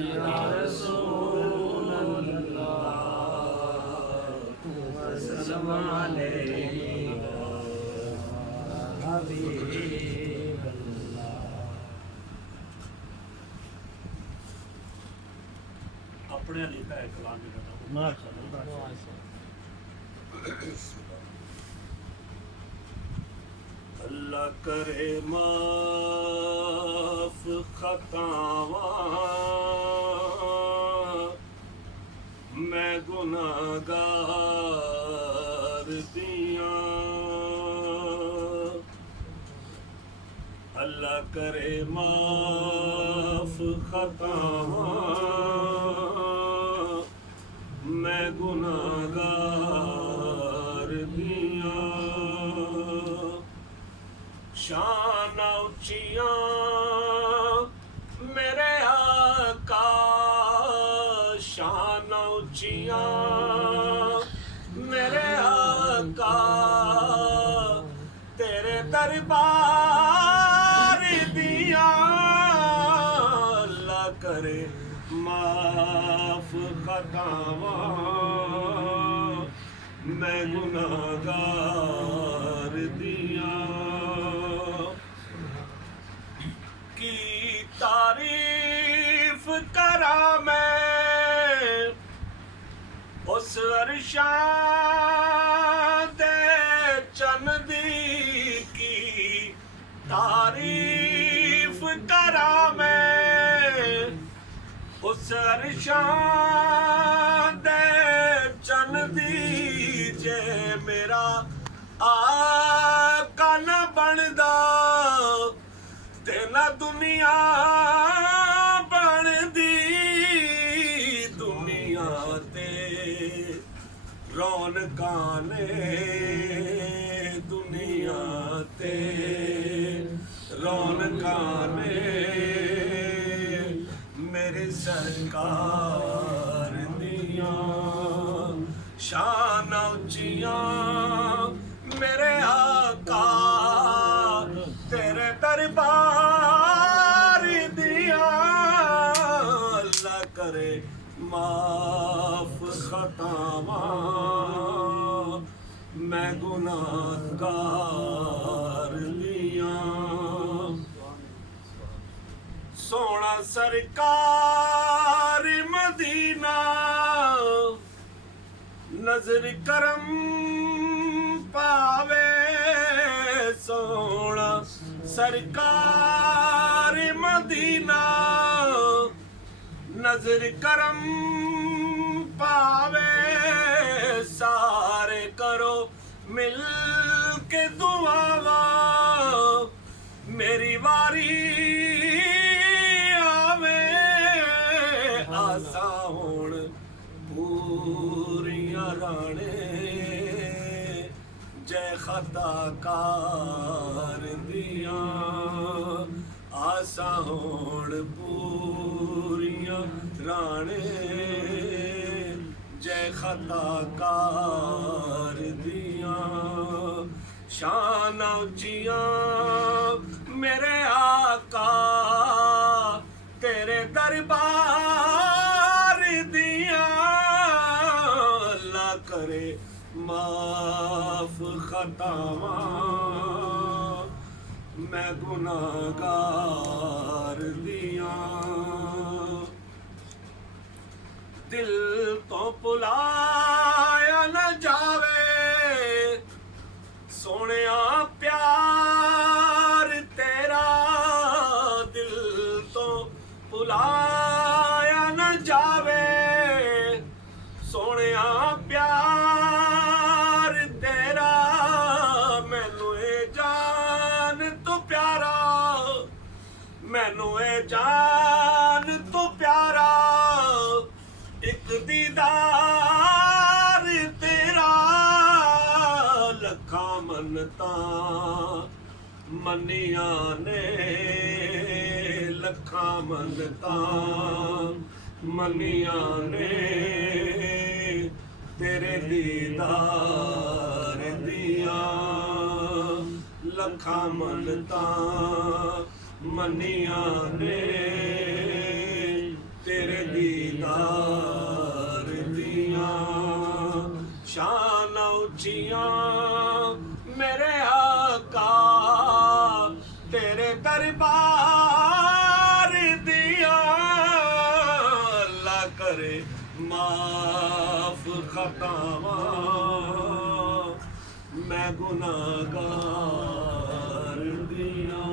या रसूल अल्लाह सल्लल्लाहु अलैहि हबीब अल्लाह। अपने लिखा है कलाम माशाअल्लाह। अल्लाह करे माफ खतावां मैं गुनाहगार दियां। अल्लाह करे माफ खतावां मैं गुनाहगार दियां। शान उचियां मेरे आका शान उचियां मेरे आका तेरे दरबार दिया। अल्लाह करे माफ खतावां मैं गुनाहगार दिया। की तारीफ करा मैं उस अरशां दे चन दी की तारीफ करा मैं उस अरशां दे चन दी। जे मेरा आका न बनदा ते ना दुनिया बनदी। दुनिया ते रौनकां ने दुनिया ते रौनकां ने मेरे सरकार दियां। शान उचियां मेरे आका तेरे दरबार दिया। अल्लाह करे माफ खतावां मैं गुनाहगार लिया। सोना सरकार मदीना नजर करम पावे। सोना सरकार मदीना नजर करम पावे। सारे करो मिल के दुआवा मेरी वारी आवे। आसा हुण पूरियां राणे जय खताकार दियां। आसा हुण पूरियां राणे जय खताकार दियां। शान उचियां मेरे आका तेरे दरबार दिया। अल्लाह करे माफ खतावां मैं गुनाहगार दिया। दिल तो भुलाया न जावे सोनिया प्यार तेरा। दिल तो भुलाया न जावे सोनिया प्यार तेरा। मैनू ए जान तो प्यारा मैनू ए जान तो प्यारा एक दीदार तेरा। लखां मन्नतां मन्नियां ने लखां मन्नतां मन्नियां ने तेरे दीदार दियां। लखां मन्नतां मन्नियां ने तेरे ਨਾ ਉੱਚੀਆਂ ਮੇਰੇ ਆਕਾ ਤੇਰੇ ਦਰਬਾਰ ਦੀਆਂ ਅੱਲਾ ਕਰੇ ਮਾਫ ਖਤਾਵਾਂ ਮੈਂ ਗੁਨਾਹਗਾਰ ਦੀਆਂ।